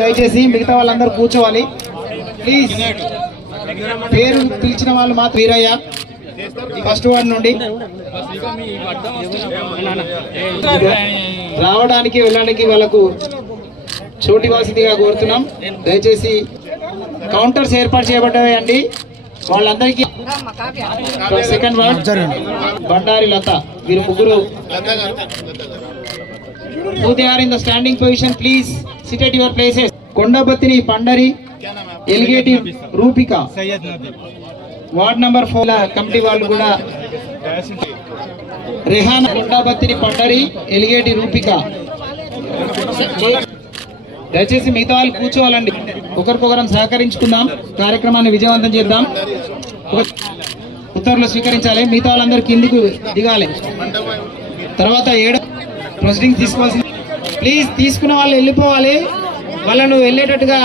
దయచేసి మిగతా వాళ్ళందరూ కూర్చోవాలి ప్లీజ్. పేరు పిలిచిన వాళ్ళు మాత్రం వీరయ్య ఫస్ట్ వార్డ్ నుండి రావడానికి వెళ్ళడానికి వాళ్ళకు చోటు ఇవ్వాల్సిందిగా కోరుతున్నాం. దయచేసి కౌంటర్స్ ఏర్పాటు చేయబడ్డాయండి వాళ్ళందరికీ. సెకండ్ వార్డ్ బండారి లత, వీరు ముగ్గురు. Who they are in the standing position, please sit at your places. Kondabattini Pandari, Eligeti Rupika, ward number 4 committee వాళ్ళు కూడా. రెహాన్, కొండబత్తిని పండరి, ఎలిగేటి రూపిక. దయచేసి మిగతా వాళ్ళు కూర్చోవాలండి. ఒకరికొకరం సహకరించుకుందాం, కార్యక్రమాన్ని విజయవంతం చేద్దాం. ఉత్తర్వులు స్వీకరించాలి. మిగతా వాళ్ళందరూ కిందికి దిగాలి. తర్వాత ప్రొసీడింగ్ తీసుకోవాల్సింది. ప్లీజ్ తీసుకున్న వాళ్ళు వెళ్ళిపోవాలి. వాళ్ళను వెళ్ళేటట్టుగా